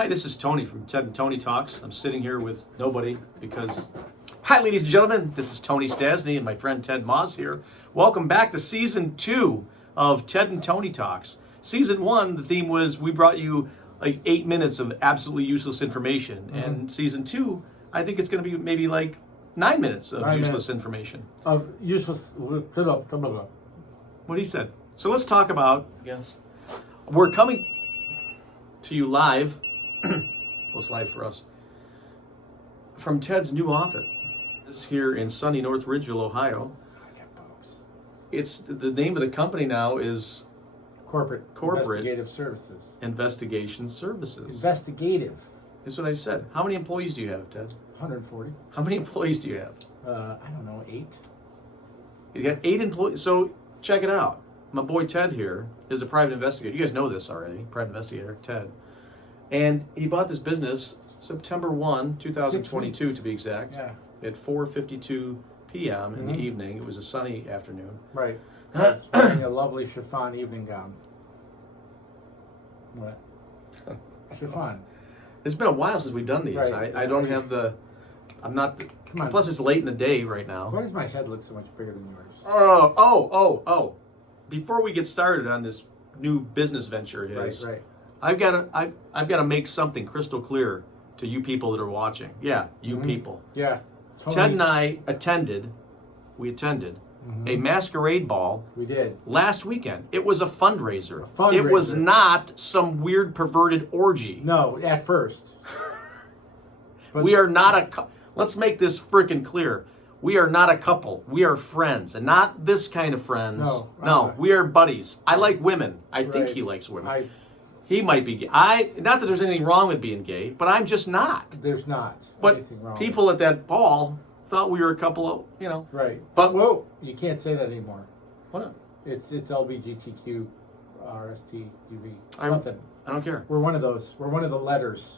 Hi, this is Tony from Ted and Tony Talks. I'm sitting here with nobody because... Hi, ladies and gentlemen. This is Tony Stasny and my friend Ted Moss here. Welcome back to Season 2 of Ted and Tony Talks. Season 1, the theme was we brought you like 8 minutes of absolutely useless information. Mm-hmm. And Season 2, I think it's going to be maybe like 9 minutes of useless information. Of useless... What he said. So let's talk about... Yes. We're coming to you live... What's live for us? From Ted's new office. It's here in sunny North Ridgeville, Ohio. It's the name of the company now is Corporate Investigative Services. Investigation Services. Investigative. That's what I said. How many employees do you have, Ted? 140. How many employees do you have? I don't know, 8. You got 8 employees. So check it out. My boy Ted here is a private investigator. You guys know this already. Private investigator, Ted. And he bought this business September 1, 2022 to be exact. Yeah. At 4:52 p.m. in the evening. It was a sunny afternoon. Right. I was wearing a lovely chiffon evening gown. What? Chiffon. It's been a while since we've done these. Right. I don't have the... I'm not... Come on. Plus, it's late in the day right now. Why does my head look so much bigger than yours? Oh. Before we get started on this new business venture of his, Right. I've got to make something crystal clear to you people that are watching. Yeah, you people. Yeah. Ted and I attended a masquerade ball. We did. Last weekend. It was a fundraiser. It was not some weird perverted orgy. No, at first. But we are not let's make this freaking clear. We are not a couple. We are friends, and not this kind of friends. No, we are buddies. I like women. I think he likes women. He might be gay. Not that there's anything wrong with being gay, but I'm just not. There's not But anything wrong. people at that ball thought we were a couple of, Right. But whoa, you can't say that anymore. What? It's LBGTQ, RST, UV, something. I don't care. We're one of those. We're one of the letters.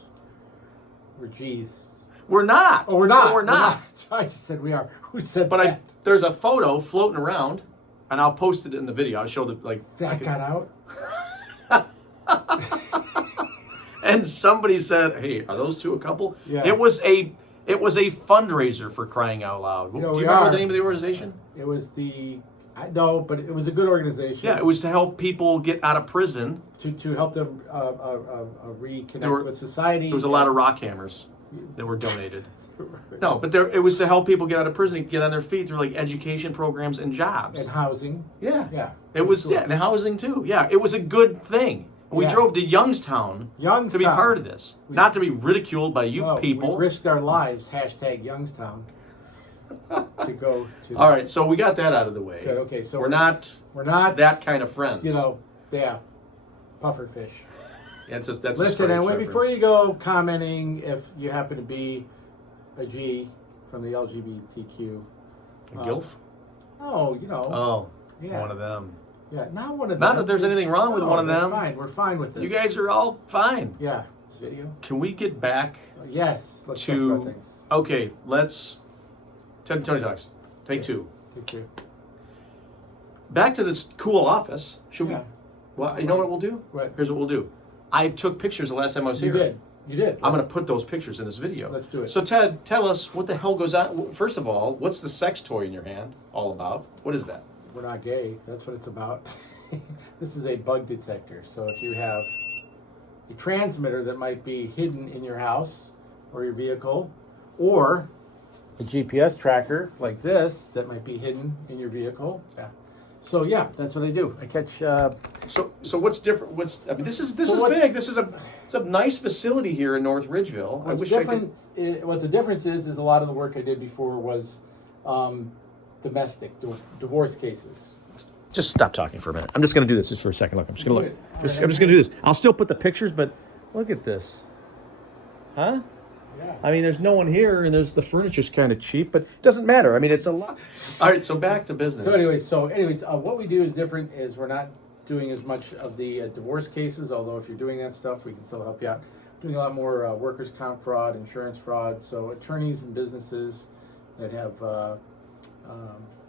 We're G's. We're not. Oh, we're not. No, we're not. I just said we are. Who said but that? There's a photo floating around, and I'll post it in the video. I'll show that got out. And somebody said, "Hey, are those two a couple?" Yeah. It was a fundraiser for crying out loud. Do you remember the name of the organization? It was but it was a good organization. Yeah, it was to help people get out of prison. To help them reconnect with society. There was a lot of rock hammers that were donated. No, but it was to help people get out of prison, get on their feet through like education programs and jobs. And housing. Yeah. It was, and housing too. Yeah, it was a good thing. We drove to Youngstown to be part of this. Not to be ridiculed by you people. We risked our lives, #Youngstown, to go to... All right, so we got that out of the way. Good, okay, so we're not that kind of friends. Puffer fish. Yeah, that's Listen, and before you go commenting, if you happen to be a G from the LGBTQ... A GILF? Oh, one of them. Yeah, not one of them. Not that there's anything wrong with one of them. Fine. We're fine with this. You guys are all fine. Yeah. Video? Can we get back yes. Let's talk about things. Okay, let's... Ted and Tony Talks. Take 2. Take 2. Back to this cool office. Should we... Yeah. Well, you know what we'll do? What? Here's what we'll do. I took pictures the last time I was here. You did. I'm going to put those pictures in this video. Let's do it. So, Ted, tell us what the hell goes on. First of all, what's the sex toy in your hand all about? What is that? We're not gay. That's what it's about. This is a bug detector. So if you have a transmitter that might be hidden in your house or your vehicle, or a GPS tracker like this that might be hidden in your vehicle. Yeah. So that's what I do. I catch. So what's different? This is big. It's a nice facility here in North Ridgeville. What the difference is a lot of the work I did before was domestic divorce cases. Just stop talking for a minute. I'm just going to do this just for a second. Look, I'm just going to look. I'm just going to do this. I'll still put the pictures, but look at this. Huh? Yeah. I mean, there's no one here, and the furniture's kind of cheap, but it doesn't matter. I mean, it's a lot. All right, so back to business. So anyways, what we do is different. Is we're not doing as much of the divorce cases, although if you're doing that stuff, we can still help you out. Doing a lot more workers' comp fraud, insurance fraud. So attorneys and businesses that have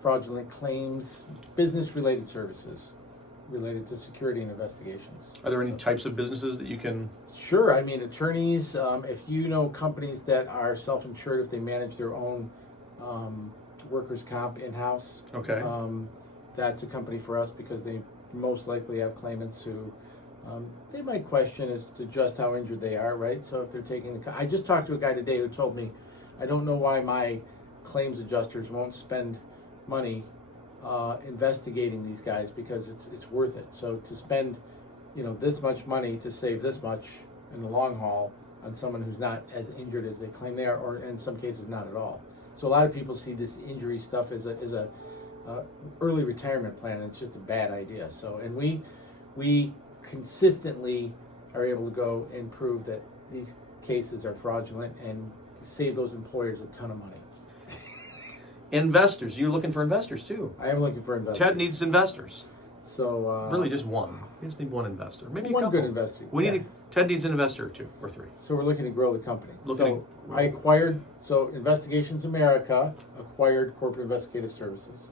fraudulent claims, business-related services. related to security and investigations. Are there any types of businesses that you can? Sure. I mean, attorneys, if you know companies that are self-insured, if they manage their own workers' comp in-house, Okay. that's a company for us because they most likely have claimants who they might question as to just how injured they are, right? So if they're taking I just talked to a guy today who told me, I don't know why my claims adjusters won't spend money investigating these guys because it's worth it. So to spend, this much money to save this much in the long haul on someone who's not as injured as they claim they are, or in some cases not at all. So a lot of people see this injury stuff as a early retirement plan, and it's just a bad idea. So, and we consistently are able to go and prove that these cases are fraudulent and save those employers a ton of money. Investors. You're looking for investors too. I am looking for investors. Ted needs investors. So really, just one. You just need one investor. Maybe one a couple. good investor. Ted needs an investor or two or three. So we're looking to grow the company. Investigations America acquired Corporate Investigative Services,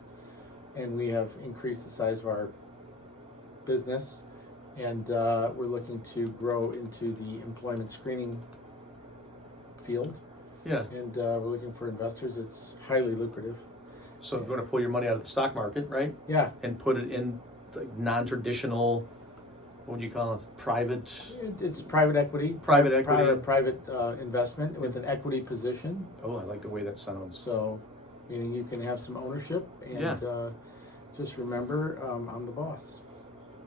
and we have increased the size of our business, and we're looking to grow into the employment screening field. Yeah. And we're looking for investors. It's highly lucrative. So if you want to pull your money out of the stock market, right? Yeah. And put it in non-traditional, what would you call it? Private. It's private equity. Private equity. Private investment with an equity position. Oh, I like the way that sounds. So, meaning you can have some ownership and just remember, I'm the boss.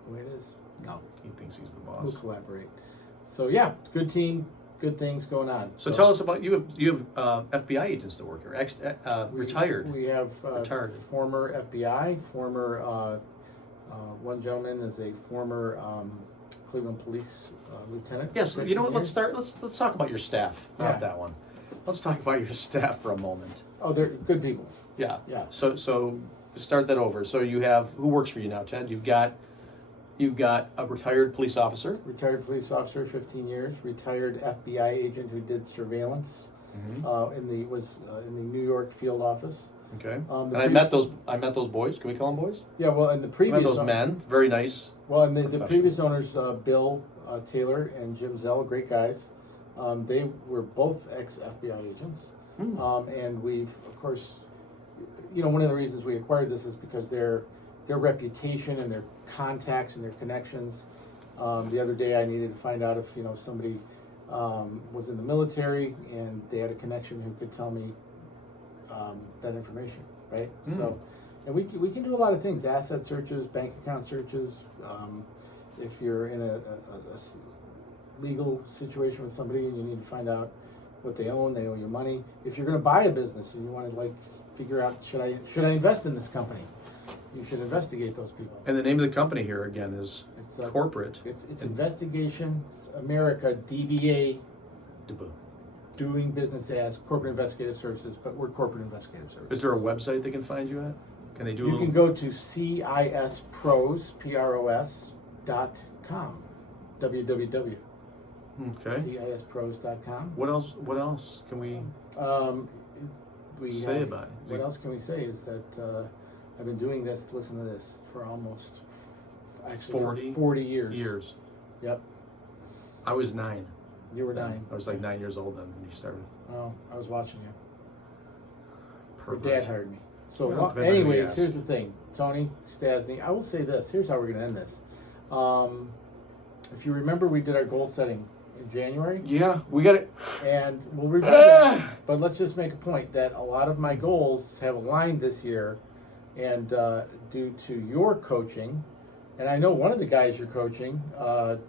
The way it is. No, he thinks he's the boss. We'll collaborate. So yeah, good team, good things going on. So tell us about you have FBI agents that work here, retired. We have retired. Former FBI, former one gentleman is a former Cleveland police lieutenant. Yes, you know what? Let's talk about your staff. Not that one. Let's talk about your staff for a moment. Oh, they're good people. Yeah. Yeah. So start that over. So you have who works for you now, Ted? You've got a retired police officer. Retired police officer, 15 years. Retired FBI agent who did surveillance in the New York field office. Okay. And I met those boys. Can we call them boys? Yeah. Well, and the previous those men, very nice. Well, and the previous owners, Bill Taylor and Jim Zell, great guys. They were both ex-FBI agents, and we've, of course, one of the reasons we acquired this is because their reputation and their contacts and their connections. The other day, I needed to find out if somebody was in the military and they had a connection who could tell me that information, right? So, and we can do a lot of things: asset searches, bank account searches. If you're in a legal situation with somebody and you need to find out what they own you money. If you're going to buy a business and you want to figure out should I invest in this company, you should investigate those people. And the name of the company here again is corporate. It's Investigations America, DBA, doing business as Corporate Investigative Services, but we're Corporate Investigative Services. Is there a website they can find you at? Can they do? You can go to cispros.com. www. Okay. cispros.com. What else can we say about it? What else can we say is that I've been doing this, listen to this, for almost 40 years. Yep. I was 9. You were 9. I was like 9 years old then when you started. Oh, I was watching you. Perfect. Your dad hired me. So well, anyways, here's the thing. Tony Stasny, I will say this. Here's how we're going to end this. If you remember, we did our goal setting in January. Yeah, we got it. And we'll review that. But let's just make a point that a lot of my goals have aligned this year, and due to your coaching, and I know one of the guys you're coaching,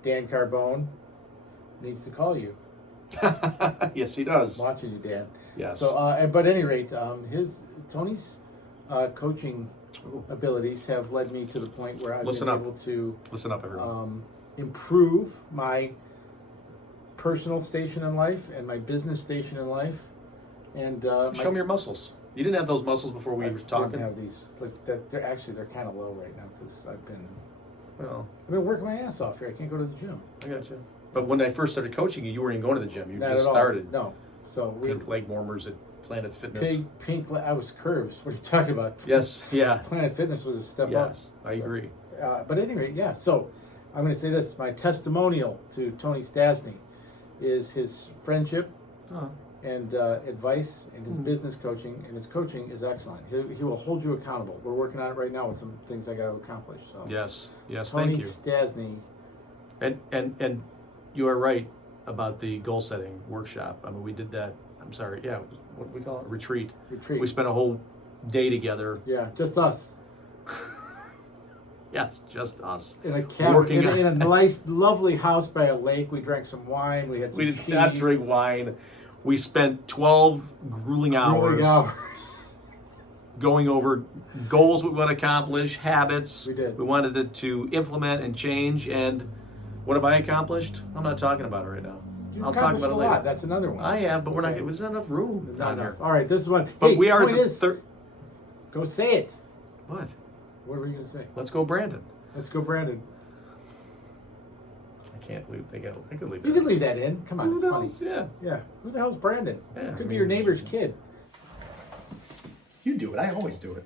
Dan Carbone, needs to call you. Yes, he does. I'm watching you, Dan. Yes. So, but at any rate, Tony's coaching abilities have led me to the point where I've been able to listen up, everyone. Improve my personal station in life and my business station in life. And show me your muscles. You didn't have those muscles before we were talking. I don't have these. They're kind of low right now because I've been working my ass off here. I can't go to the gym. I got you. But when I first started coaching you, you weren't even going to the gym. You Not just at all. started. No. So pink leg warmers at Planet Fitness. Pink. I was curves. What are you talking about? Yes. Yeah. Planet Fitness was a step up. Yes, I agree. But anyway, yeah. So I'm going to say this: my testimonial to Tony Stasny is his friendship Oh. and advice and his business coaching, and his coaching is excellent. He will hold you accountable. We're working on it right now with some things I got to accomplish. So Yes, Tony thank you. Stasny. And you are right about the goal setting workshop. I mean, we did that. I'm sorry. Yeah, what do we call it? Retreat. We spent a whole day together. Yeah, just us. Yes, just us. In a cabin, in a nice, lovely house by a lake. We drank some wine. We had some cheese. We did not drink wine. We spent 12 grueling hours going over goals we want to accomplish, habits we did. We wanted to implement and change. And what have I accomplished? I'm not talking about it right now. I'll talk about it later. Lot. That's another one. I have, but we're not. There's not enough room down here. All right, this is one. But hey, we are point the is, third. Go say it. What? What were you going to say? Let's go, Brandon. Let's go, Brandon. I can't leave. I could leave. You can leave that in. Come on, Who it's the funny. hell's- Yeah. Yeah. Who the hell's Brandon? Yeah, Could I be your mean- neighbor's kid. You do it. I always do it.